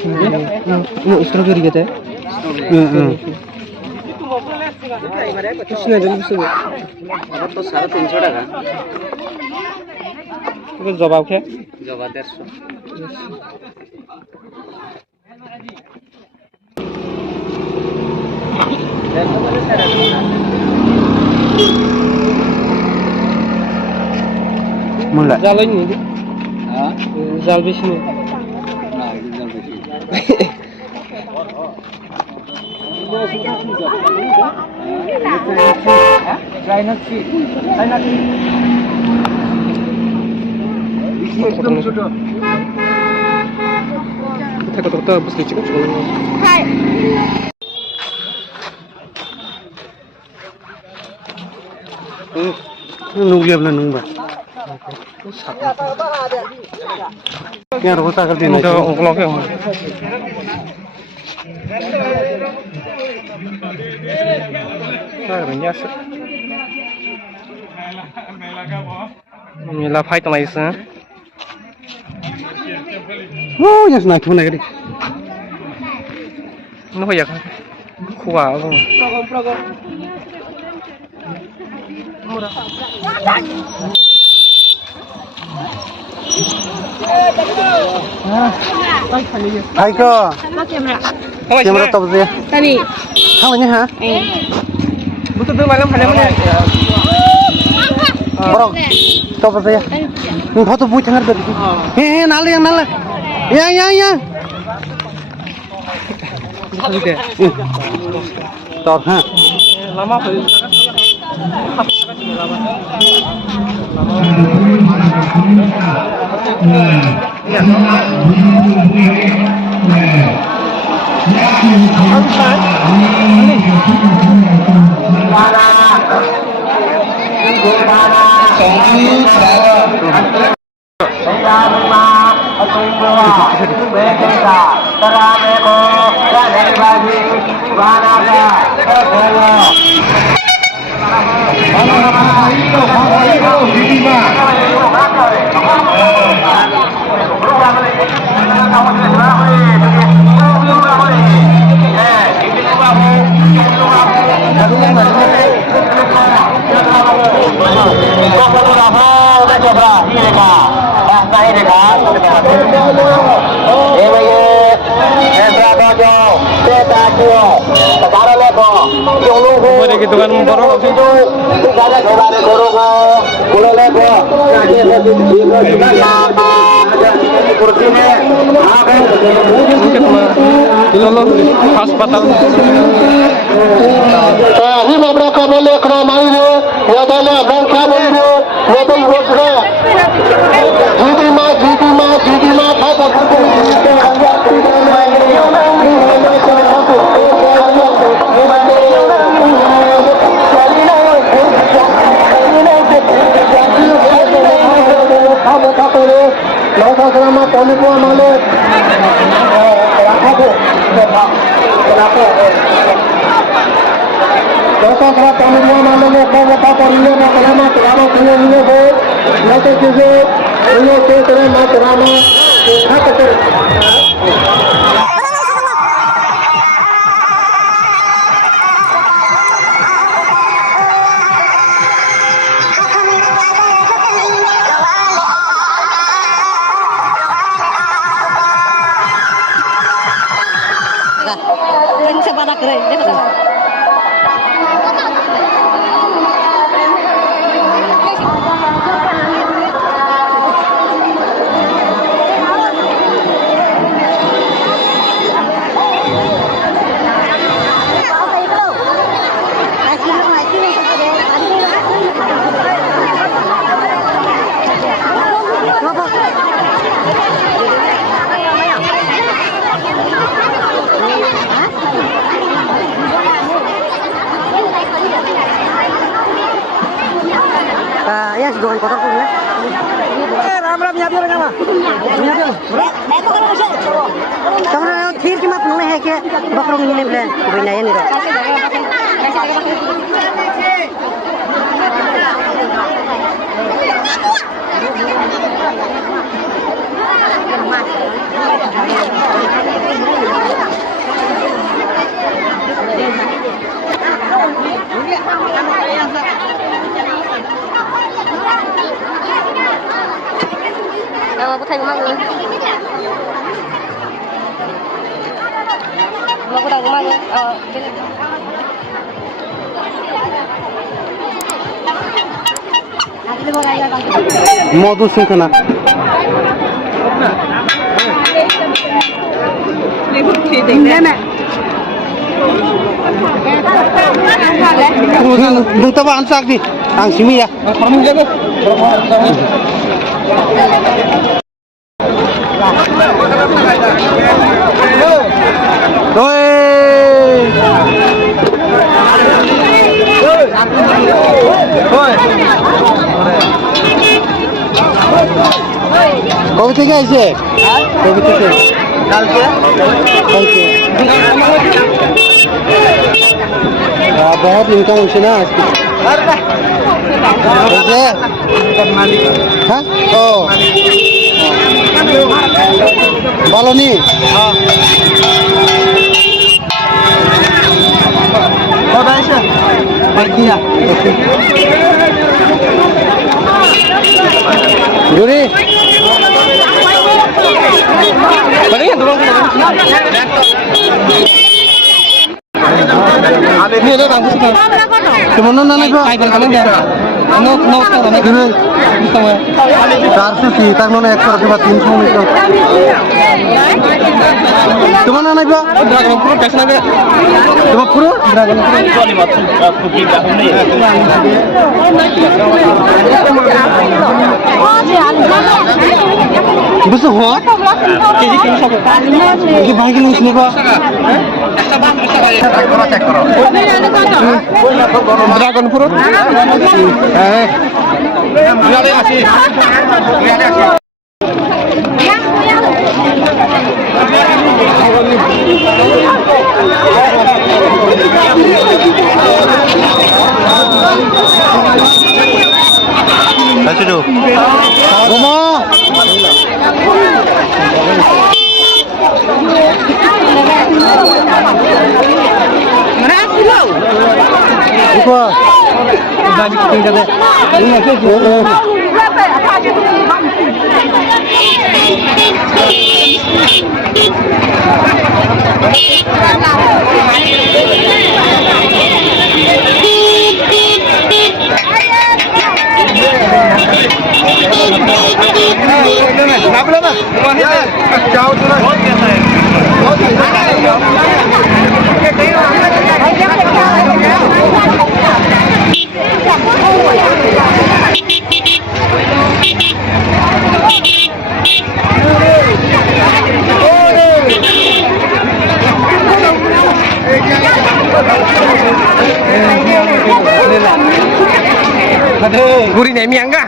Strawberry कहते हैं। तो 350 টাকা। জবাব খেয়ে জবা 150। মোল্লা জাল হয়নি জাল বেশি নেই কত বুঝতে nunggu apa nunggu? Yang harus tak kerja ni. Kalau ke? Tak kerja sih. Mila fight lagi sih. Oh, yang nak mana kiri? Nuh ya kan? Kuah apa? Hai ko. Kamera top dia. Tadi. Kamu ni ha? Betul tu malam hari mana? Bro, top dia. Foto buat tengah ber. Nala yang nala. Yang. Betul. Top ha. Lama pergi. Gitu kan memborong itu hospital ini beberapa boleh keramai ya adalah bangsa ini lebih besar jadi ma selama tahun itu malu kenapa dosa kerap tahun itu malu kalau apa ini nak lama selama punya ini ho nanti juga ini terus nak lama apa tu yes, doon kotor ko na. Ram Ram यहाँ पे लगा हुआ मैं तो करूँ तो खीर की मत नहीं है कि बकरों में नहीं मिले कोई नहीं नहीं रहा মধু সিংখানা Đừng tao ăn sạc đi, ăn xí mì à? Rồi. Thôi. Kau থেকে আইছে? কবে থেকে? কালকে। কালকে। बहुत इनकम होছে না আজকে। হয়েছে? হ্যাঁ? ও। ভালো নি? হ্যাঁ। কত আইছে? বাকিয়া। Guri. Balik ya turun. Ini ada bagus kan? Cuma nona nih bro. Kayak kalian ya. No sekarang nih. Gini. Bisa ya. 400 sih, tak nona ekor cuma 300 nih. Cuma nona nih bro. Dragon Fruit kasih lagi. Cuma Fruit? Dragon Fruit. Sorry mas. Cookie dahum nih. Bisa ho? Keji kini siapa? Keji bang kini sini kok. Dragon Fruit. Biar asih. Biar asih. Kasih dulu. Rumah. Apa? Bagi tinggal deh. Ini apa sih? Gurih nih miang kah?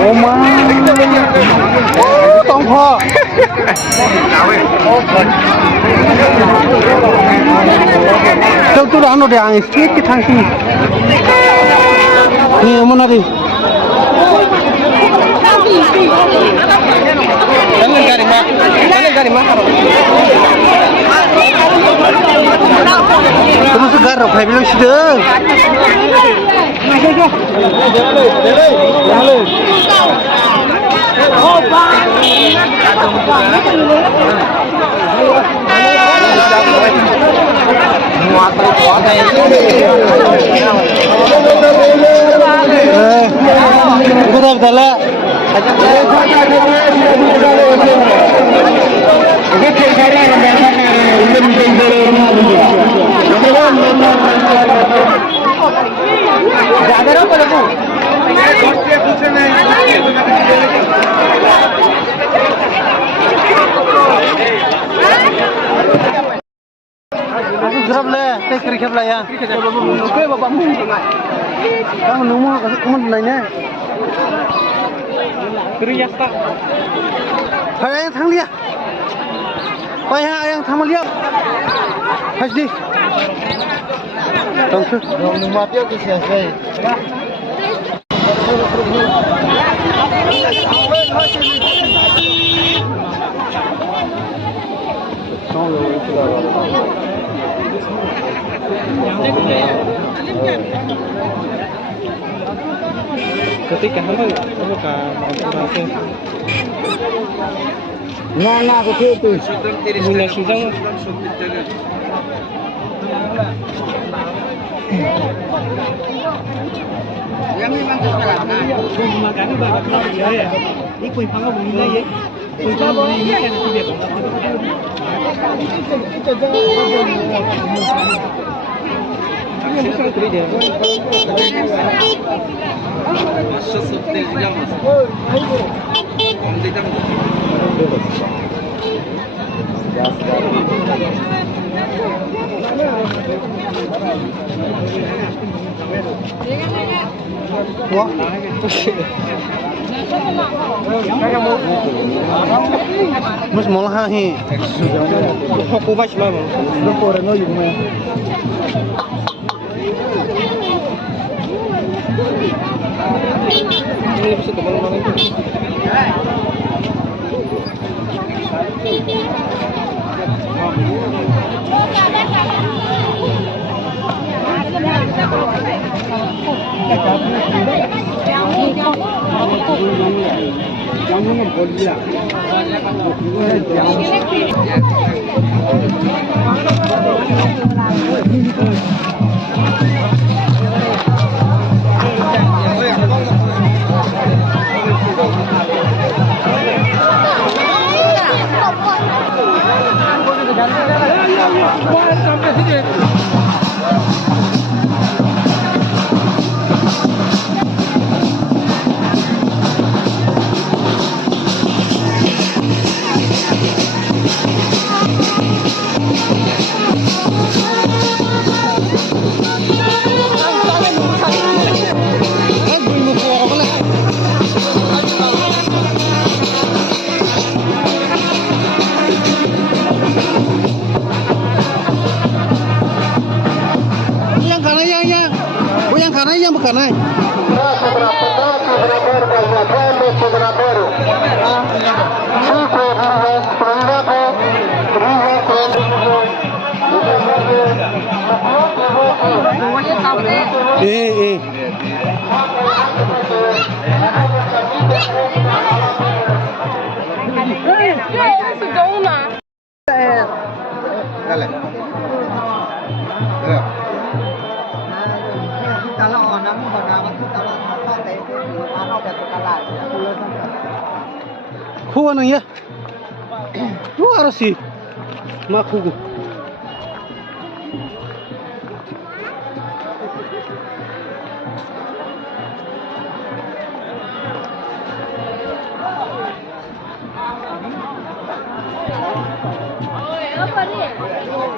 Oh ma, tong kho. Đâu tôi đã nó để ăn skip cái thang gì? Nè mana đi? Jangan cari mak, jangan cari mak. Terus segar, saya bilang sudah. Betul betul lah. Gerab le, teh kerikap lah ya. Oke bapakmu. Kamu nunggu, kamu nanya. Kerja tak. Hai yang thang dia. Hai yang thang dia. Hai di. Tunggu. Yang mati aku siapa? Yang Ketika hamba buka bahasa. Nah, begitu. Gula sidang. Yang memang kesalahan. Makanya banyak dia ya. Ini kuih pangga bunyinya ya. Kuih pangga bunyinya kan itu dia Masuk subtil jam. Om tidak. Wah. Mas malah hi. Aku pas mah. Sudah koran no yung mah. Ini bisa teman-teman itu. Yang kanan yang bukan naik. Kuha nang ya. Lu harus sih. Maku.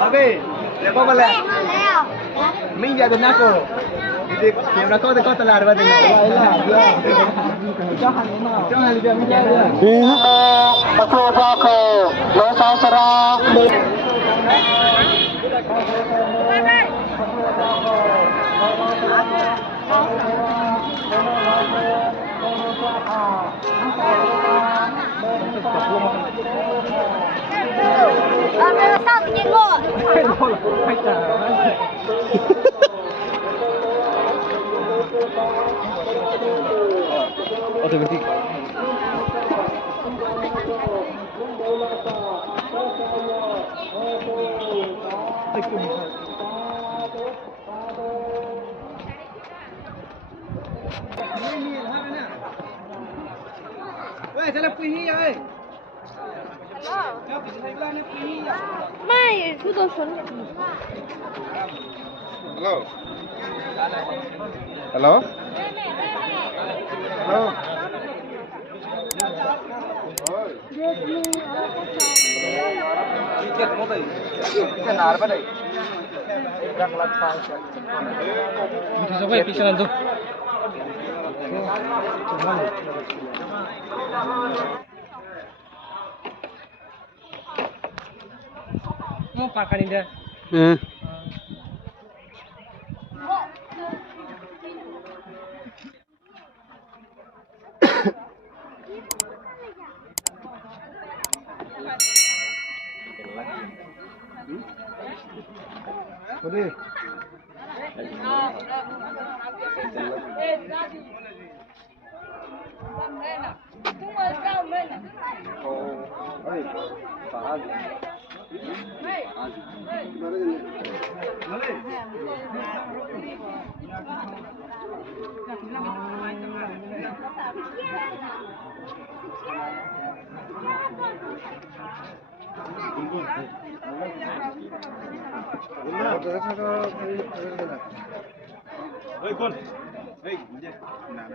Abi, lepas balik. Ming dia ada nako. Jadi yang nako tu kau telah ada dengan. Jangan dia ming dia. Aku pakai lo sausara. Sao tự nhiên ngồi? Otomatik. Weh, jalan pergi ya, eh. Mai,出走神。 Hello. Hello. Hello. Kita nar ba dai? Dak lat pa. Bisa sampai pisan tu. Mau pakai dia. Boleh. เฮ้ยคนเฮ้ยมันจะนานไหม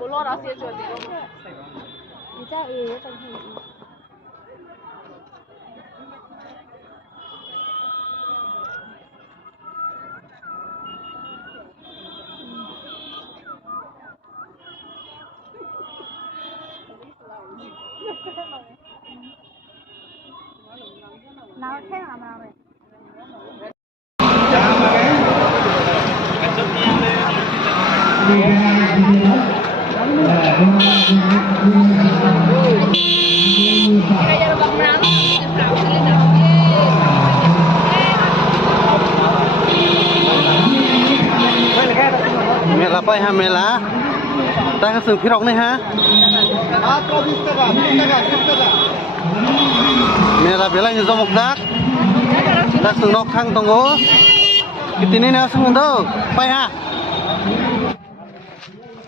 我落到写着的。你在也有整体。拿了钱了吗？Mela pa ha mela. Ta ka sung phirok ne ha. Mela bela ni zomok dak. Ta sung nok thang tongo. Kitini na sung do. Pai ha.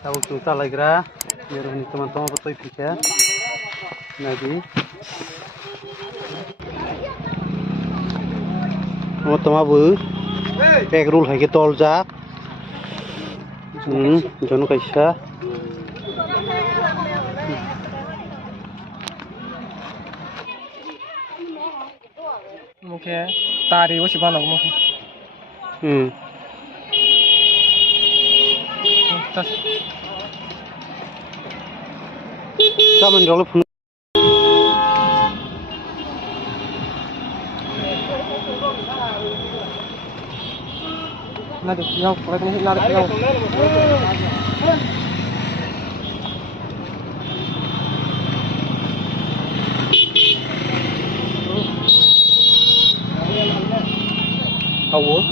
Tahu tu ta lagra. Mela ni teman-teman betul fikir. Nadi. Teman-teman bu. Ek rule hai ke tol jak. Jono kaisa Mungkin tadi wes mana mungkin. Tas. Kamen dulu pun. Nadi, yang pakai ni nadi yang. Tahu?